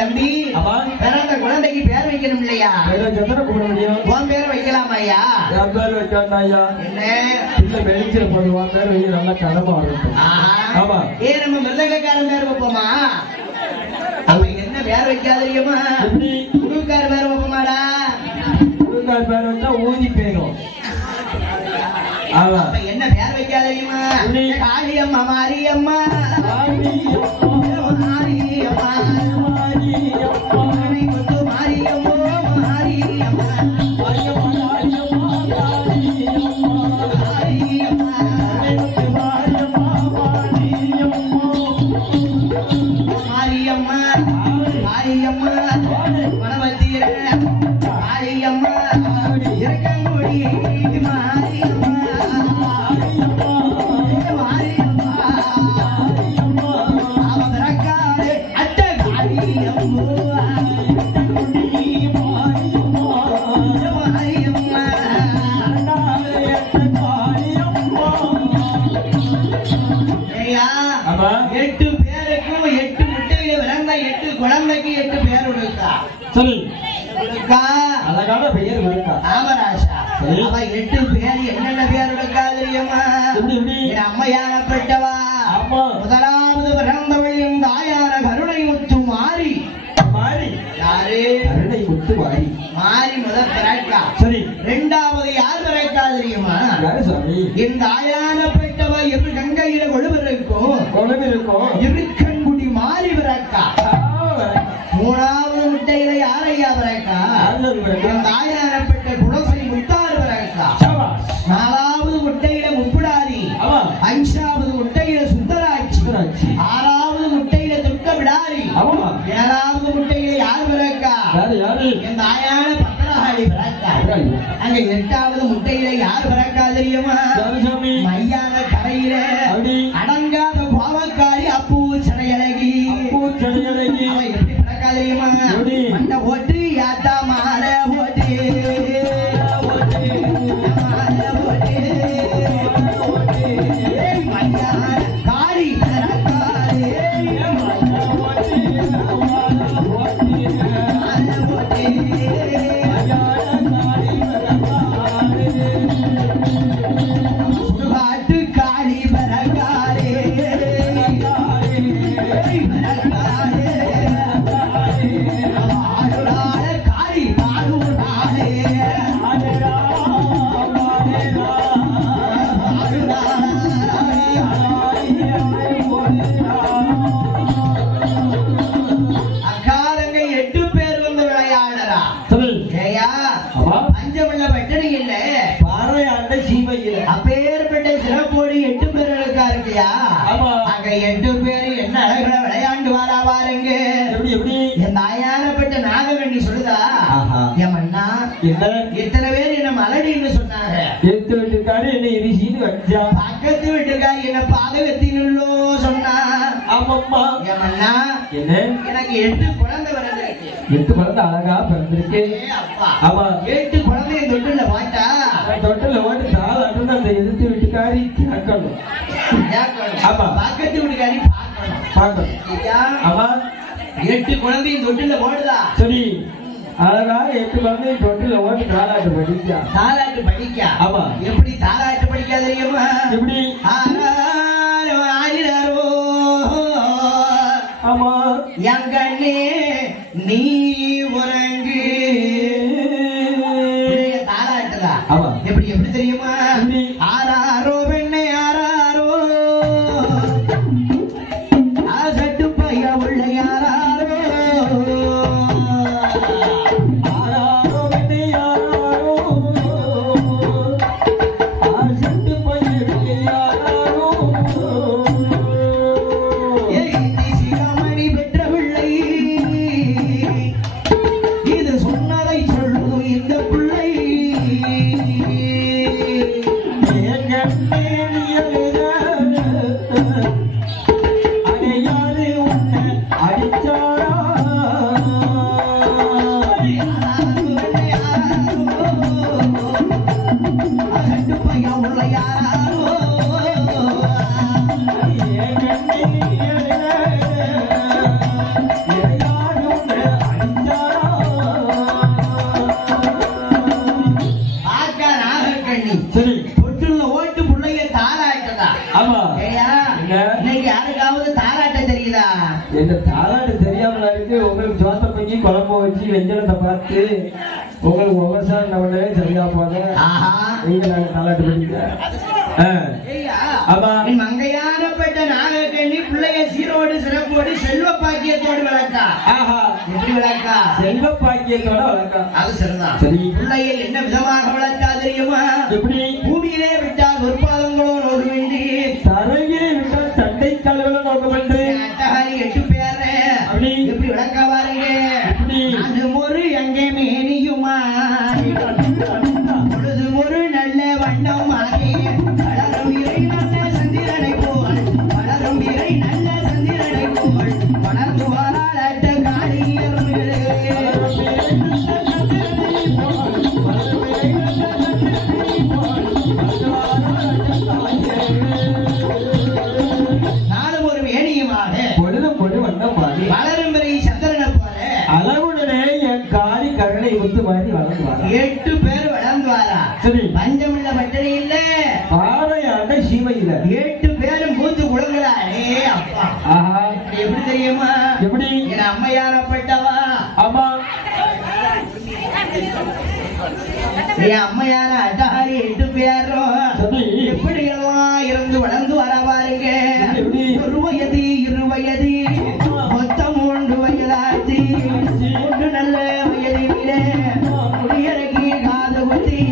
தம்பி பிறந்த குழந்தைக்கு பேர் வைக்கணும் இல்லையா? உன் பேர் வைக்கலாமா ஐயா? என் பேர் வைக்காண்டா ஐயா. என்ன இல்ல வெளிச்சிட போடுவான் பேர் வைக்க நல்லா கடமா இருக்கும். ஆமா நம்ம மிருதங்கக்காரன் பேர் வைப்போமா? அவன் என்ன பேர் வைக்காதீங்கம்மா? குழுக்கார பேர் வைப்போமாடா? குழுக்கார் பேர் வச்சா ஊதி பேரும். என்ன பேர் வைக்காதீங்கம்மா? காளியம்மா மாரியம்மா குழந்தைக்கு 8 பேர் இருக்கா? அழகான பெயர் இருக்கா? ஆமராசா. அவ 8 பேர் என்னென்ன பேர் இருக்கா தெரியுமா? அம்மையானப்பட்டவா முதலாவது பிறந்தவள் என் தாயான கருணை முத்து மாறி. யாரு? கருணை முத்து மாறி. மாறி முதல் பிறக்கா. சரி. இரண்டாவது யார் பிறக்கா தெரியுமா? என் தாயானப்பட்டவ எரு கங்கையில கொழுவிருக்கும் இருக்கன்குடி மாறி பிறக்கா. மூணாவது முட்டையில யாரையா பிறக்கா? தாயாரப்பட்ட குலசை முத்தாறு பிறக்கா. நாலாவது முட்டையில முப்புடாரி. அஞ்சாவது முட்டையில சுந்தராட்சி. ஆறாவது முட்டையில துர்க்க விடாரி. ஏழாவது முட்டையில யார் பிறக்கா? என் தாயான பத்திரகாளி பிறக்கா. அங்க 8வது முட்டையில யார் பிறக்கா தெரியுமா? மையான கரையில அடங்காத கோபக்காரி அப்பு சடையழகி. எப்படி பிறக்கா தெரியுமா? மண்டை போட்டு யாத்தா மாலை போட்டு காரி சுடுகாட்டு காளி பரகாரே அப்பேற்பட்ட சிறப்போடு 8 பேர் இருக்காருக்கியா? அங்க 8 பேர் என்ன அழகுல விளையாண்டு வாரா பாருங்க. என் தாயாரப்பட்ட நாகவண்ணி சொல்லுதா, என் மண்ணா எத்தனை பேர் என்ன மலடின்னு சொன்னாங்க. பக்கத்து வீட்டுக்காரி என்ன பாதகத்தினுள்ளோ சொன்னா. என் மண்ணா எனக்கு 8 குழந்தை வருது. 8 குழந்தை அழகா பிறந்திருக்கு. அப்பா 8 குழந்தைய தொட்டுல பாட்டா தொட்டில ஓட்டு தாளாட்டும் அந்த எதிர்த்து வீட்டுக்காரி கேட்கணும். பக்கத்து வீட்டுக்காரி பார்க்கணும். 8 குழந்தையும் தொட்டில ஓடுதா? சரி. அழகா 8 குழந்தையும் தொட்டில ஓட்டு தாளாட்டு படிக்கா. தாளாட்டு படிக்கா. எப்படி தாளாட்டு படிக்கா தெரியுமா? எப்படி? என் கண்ணே நீ உறங்கு. தாளாட்டுதா? எப்படி எப்படி தெரியுமா? ஆராரோ பெண்ணே ஆராரோ சட்டு பையா உள்ள யாராரோ ஆராரோ பெண்ணே யாராரோ சட்டு பையா யாராரோ சிகாமணி பெற்ற பிள்ளை சாத்த பண்ணி குழம்பு வச்சு வெஞ்சனத்தை பார்த்து உங்களுக்கு விவசாயம் பண்ணவே சரியா போத நீங்க நாங்க தாளாட்டு பண்ணிக்க மங்கையானப்பட்ட நாகக்கண்ணி பிள்ளைய சீரோடு சிறப்போடு செல்வ பாக்கியத்தோடு வளர்க்கா. எப்படி வளர்க்கா? செல்வ பாக்கியத்தோட வளர்க்கா. அது சரிதான். சரி, பிள்ளையை என்ன விதமாக வளர்க்கா தெரியுமா? எப்படி? பூமியிலே விட்டால் பொற்பாதங்களோ நோக்க வேண்டி, தரையிலே விட்டால் தண்டை கால்களோ நோக்க வேண்டி, அட்டகாரி 8 பேரு அப்படி எப்படி வளர்க்கா பாருங்க. அது ஒரு எங்கே மேனியுமா பொழுது ஒரு நல்ல வண்ணம் ஆகி வளரும் இறை நல்ல சந்திரனை போல், வளரும் இறை நல்ல சந்திரனை போல் வளர்ந்து வாழாட்ட காளியர்கள். நாளும் ஒரு மேனியுமாக பொழுதும் பொழுது வண்ணம் வளரும் இறை சந்திரனை போல அளவுடனே என் காரி கருணை ஒத்து மாதிரி வளர்ந்துவாரா. 8 பேர் வளர்ந்துவாரா. சரி, பஞ்சமில்ல பட்டணி இல்ல, பாறையாண்ட சீமையில 8 பேரும் பூத்து குளங்களா. அப்பா எப்படி தெரியுமா? எப்படி? என் அம்மையாரப்பட்டவா. ஆமா, என் அம்மையார அட்டகாரி 8 பேரும் எப்படி எல்லாம் இருந்து வளர்ந்து வர பாருங்க. 1 வயது 2 வயது மொத்தம் 3 வயதாச்சு. 3 நல்ல வயதிலே முடியறகி காது குத்தி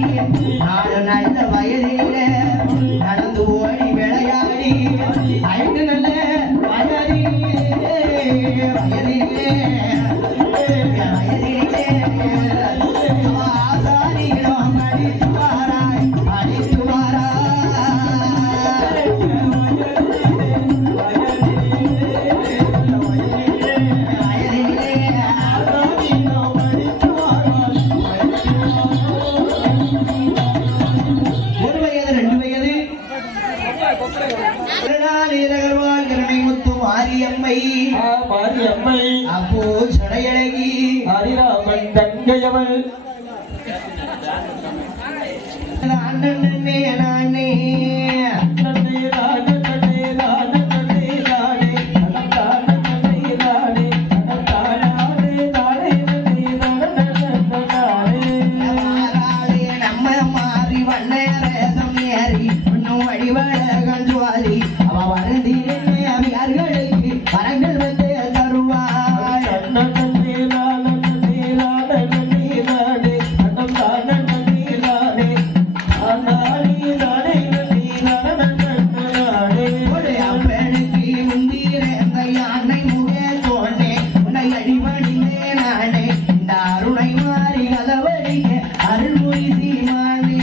4 நல்ல வயதிலே நடந்து ஓடி விளையாடி 5 நல்ல வயதிலே ஆசாரிகளும் அடித்து வாராய் அடித்து மாரியம்மை அப்போ சடையழகி ஹரிராமன் தங்கையவள் அண்ணே நானே நம்ம மாறி வண்ணேரம் ஏறி இன்னும் வடிவழகன் ஜுவாலி அவ வருந்தினர்களுக்கு வரங்கள் வந்து தருவாள். அப்பனுக்கு முந்திரந்த யானை முகே தோண்டே உன்னை அடிபணிந்தே நானே இந்த அருணை மாறி கதவடிக்க அருள்மொழி சீமானே.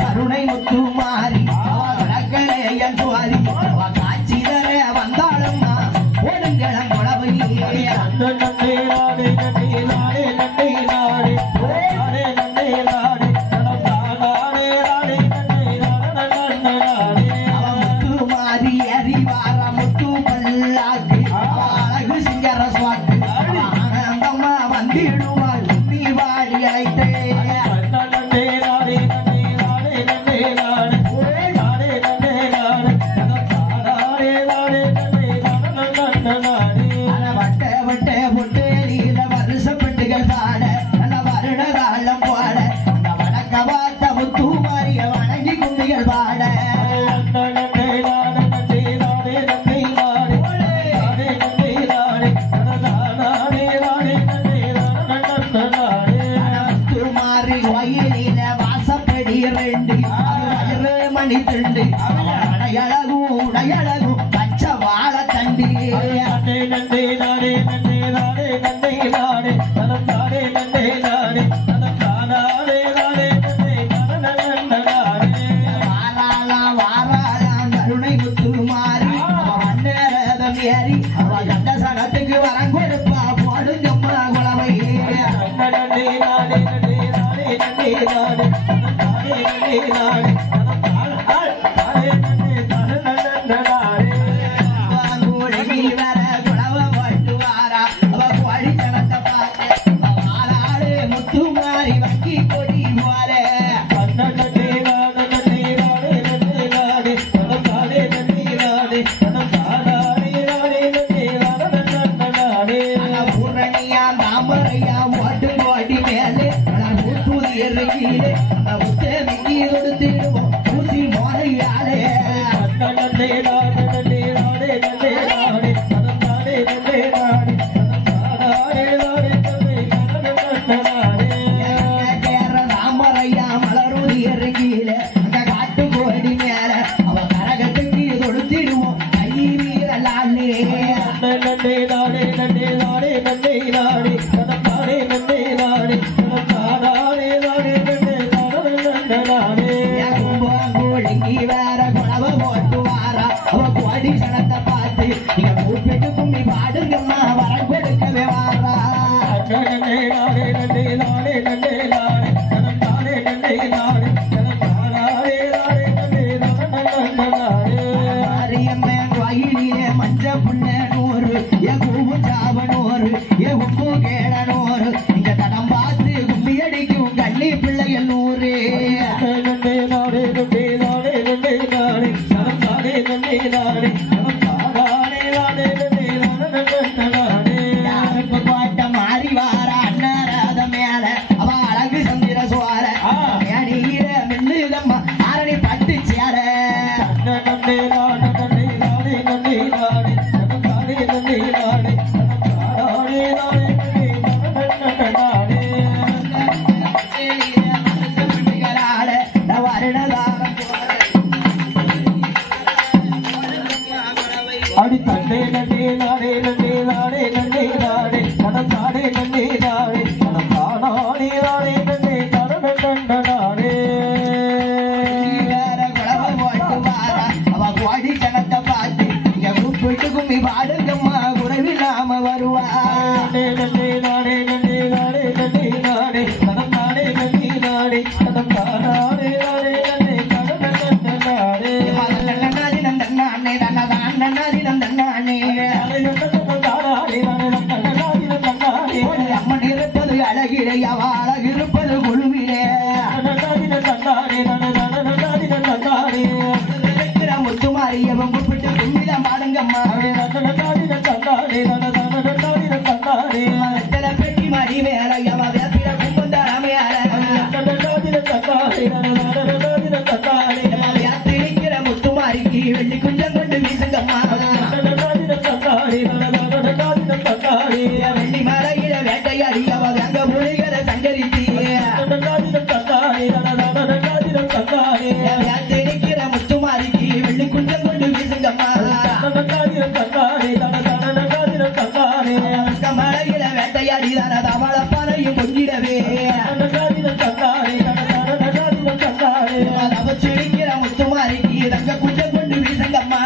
கருணை முத்து மாறி காட்சி தர வந்தாலும் ஓடுங்களம் அழகும் பச்சை வாழ தண்டி நண்டே நண்டே நாடே நண்டே நாடே நண்டே நாடே நலந்தாடே நண்டே நாடே நலந்தாடே நாடே நண்டே நாடே வாராளா வாராளா கருணை முத்து மாறி மன்னரதம் ஏறி அவ கண்ட சனத்துக்கு வரம் கொடுப்பா போடுங்கம்மா குளவை நண்டே நாடே நண்டே நாடே நண்டே நாடே நலந்தாடே நண்டே நாடே நலந்தாடே நண்டே நாடே வாங்கோடி வர குளவ போட்டு வாரா அவ கோடி சனத்தை பார்த்து வாராளே முத்து மாறி வக்கி கொடி போல நண்டே நாடே நண்டே நாடே நண்டே நாடே நலந்தாடே நண்டே நாடே நலந்தாடே நாடே நண்டே நாடே பூரணியா தாமரையா ஓட்டு கோடி மேலே ஊட்டுதியர் கீழே உத்தே மிக்கி கொடுத்திடுவோம் ஊசி மோரையாலே நண்டே நாடே நண்டே நாடே நண்டே நாடே நலந்தாடே நண்டே நாடே நலந்தாடே நாடே நண்டே நாடே தாமரையா மலருதியர் கீழே அங்க காட்டு கோடி மேல அவ கரகத்துக்கு கொடுத்திடுவோம் கை வீரலாலே நண்டே நாடே நண்டே நாடே நண்டே நாடே நலந்தாடே நண்டே நாடே நலந்தாடே நாடே நண்டே நாடே கோழிங்கி வேற குளவ போட்டு வாரா அவ கோடி சனத்தை பார்த்து நீங்க கூப்பிட்டு கும்மி பாடுங்கம்மா வரம் கொடுக்கவே வாரா நண்டே நாடே நண்டே நாடே நண்டே நாடே நலந்தாடே நண்டே நாடே நலந்தாடே நாடே நண்டே நாடே மாரியம்மன் கோயிலிலே மஞ்ச புண்ண நூறு ஏ கூவு சாவனூறு ஏ உப்பு கேடனூறு இங்க தடம் பார்த்து கும்மி அடிக்கும் கண்ணி பிள்ளைகள் நூறு நண்டே நாடே நண்டே நாடே நண்டே நாடே நலந்தாடே நண்டே நாடே நலந்தாடே நாடே நண்டே நாடே யாருக்கு கோட்டை மாறி வார அண்ணாராத மேல அவ அழகு சந்திர சோர மேனீர மின்னுதம்மா ஆரணி பட்டு சேர நண்டே நாடே நண்டே நாடே நண்டே நாடே நலந்தாடே நண்டே நாடே நலந்தாடே நாடே நாடே அடி தண்டே நண்டே நாடே நண்டே நாடே நண்டே நாடே நலந்தாடே நண்டே நாடே நலந்தாடே நாடே நண்டே நாடே கோடி சனத்தை பார்த்து இங்க கூப்பிட்டு கும்மி பாடுங்கம்மா குறைவில்லாம வருவா நண்டே நாடே நண்டே நாடே நண்டே நாடே நலந்தாடே நண்டே நாடே நலந்தாடே நாடே நண்டே நாடே அம்மன் இருப்பது அழகிலே அவ அழகிருப்பது குழுவிலே முத்துமாரியவன் கூப்பிட்டு கும்மில பாடுங்கம்மா பெட்டி மாறி மேல அவ வேப்பில கும்பந்தார மேல யாத்திரிக்கிற முத்துமாரிக்கு வெள்ளி குஞ்சம் கொண்டு வீசுங்கம்மா வெள்ளி மலையில வேட்டையாடி அவ அங்க புலிகிற சங்கரித்தி யாத்திரிக்கிற முத்துமாரிக்கு வெள்ளி குஞ்சம் கொண்டு வீசுங்கம்மா மலையில வேட்டையாடி தவள பறையும் பொங்கிடவே அவச்சிரிக்கிற முத்துமாரிக்கு தங்க குஞ்சம் கொண்டு வீசுங்கம்மா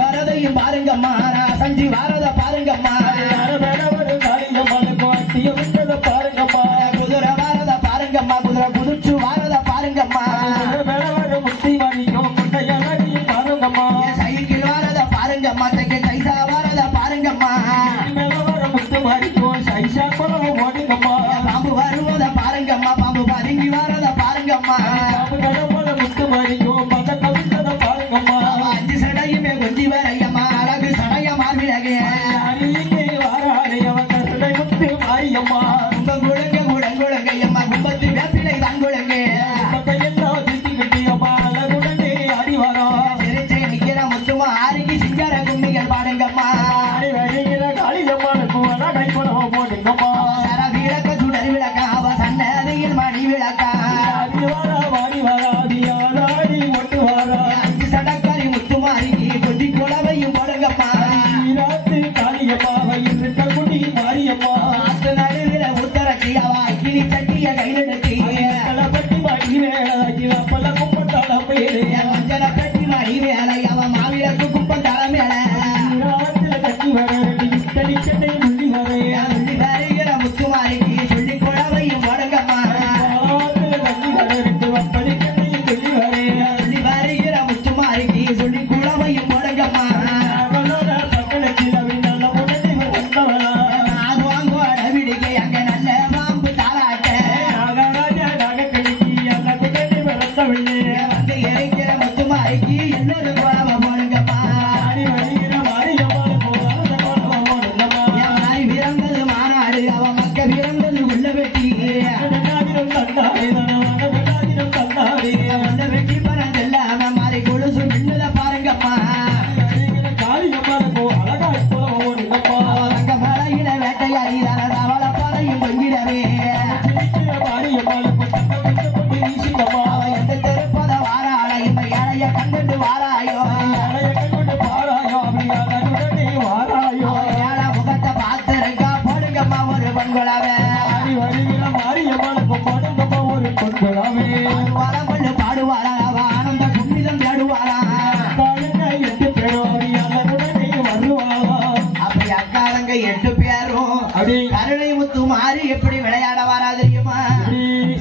வரதையும் பாருங்கம்மா சஞ்சி வாரத பாருங்கம்மா குதிரை வாரத பாருங்கம்மா குதிரை குதிச்சு வாரத பாருங்கம்மா சைக்கிள் வாரத பாருங்கம்மா கைசா வாரத பாருங்கம்மா பாம்பு வருவத பாருங்கம்மா பாம்பு பதுங்கி வாரத பாருங்கம்மா அஞ்சு சடையுமே கொஞ்சி வரையம்மா அழகு சடைய மாவிலகே கும்பங்குழங்க குடங்குழங்கையம்மா கும்பத்து வேப்பிலை தாங்குழங்க சிரிச்சை நிக்கிற முத்துமா ஆறுகி சிங்கார கும்மிகள் பாடுங்கம்மா சர விளக்க சுடர் விளக்க அவ சன்னதியில் மணி விளக்கா மஞ்சள பெட்டி மணி மேல அவன் மாவிளக்கு குப்பம் தலை மேல கட்டி வர தனி சென்னை முள்ளி வருகிற முத்துமாரிக்கு சொல்லி குழவையும் முடங்கம்மா கட்டி வர வப்படி சென்னை சொல்லி வருகிற முத்துமாரிக்கு சொல்லி குழவையும் முடங்கம்மா பக்கத்தில் நல்ல உடனே வந்தவளா வாங்கோட விடுகை அங்க நல்ல பாம்பு தாளாட்ட வந்து இறைக்கிற முத்துமாரிக்கு என்னொரு குழவை முடங்கம்மா மாறி விரங்கது மாநாடு அவன் மக்க விரங்கது உள்ள வெட்டி உள்ள வெட்டி பணம் செல்லாம மாறி கொலுசு மின்னுல பாருங்கம்மா அங்க மலையில வேட்டையாடிதான அவள பாறையும் பொங்கிடவே அவ எந்த தெருப்பத வாராள இந்த ஏழைய கண்டுட்டு வாராயோ ஏழை முகத்தை பார்த்திருக்கா போடுங்கம்மா ஒரு பண்கொளாவே வளம்பண்ணு பாடுவாளா அவ ஆனந்த கும்பிதம் தேடுவாளா அப்படி அக்காரங்க 8 பேரும் கருணை முத்து மாறி எப்படி விளையாட வரா தெரியுமா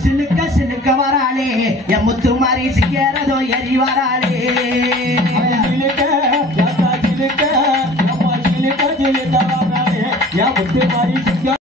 சிலுக்க சிலுக்க வராளே என் முத்து மாறி சிக்கிறதோ எரி வராளே முத்து மாறி